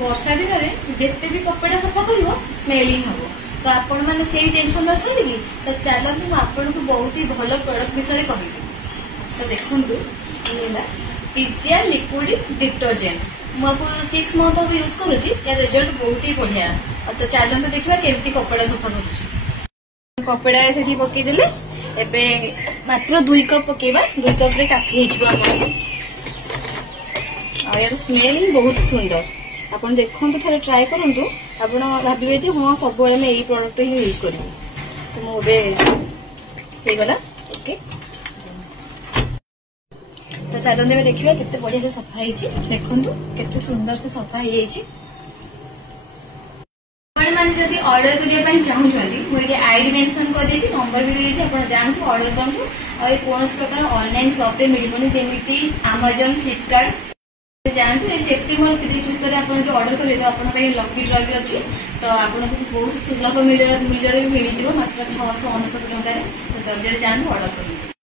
वर्षा दिन में जिते भी कपड़ा सफा कर स्मेलिंग हम तो आपण मैंने से टेंशन अच्छा कि तो चलते मुझे आपन को बहुत ही भल प्रोडक्ट विषय कह तो देखु ये टीजिया लिक्विड डिटर्जेंट मुझे 6 मंथ अब यूज करुँची या रिजल्ट बहुत ही बढ़िया तो चलते देखा केमती कपड़ा सफा कर कपड़ा से पकईदे एबे मात्र 2 कप पकेबा 2 कप रे काफी यार स्मेलिंग बहुत सुंदर आपन देखो थे ट्राए करूँ आप भावे हाँ सब यही प्रोडक्ट ही यूज करी तो मुझे गला ओके तो चलते देखिए केते बढ़िया से सफा होती देखु केते सुंदर से सफा हो मैंने जब ऑर्डर करने चाहूँगी मुझे आईडी मेंशन कर देती नंबर भी देती आप जातु ऑर्डर करूँ और कौन प्रकार ऑनलाइन शॉप मिलनी जमी Amazon फ्लिपकार्ट जातु ये सेप्टेम्बर 30 भितर आप जो ऑर्डर करेंगे तो आपको लकी ड्रा भी अच्छी तो आपको बहुत सुलभ मूल्य भी मिल जाए मात्र 699 टकर तो जल्दी जातु ऑर्डर करेंगे।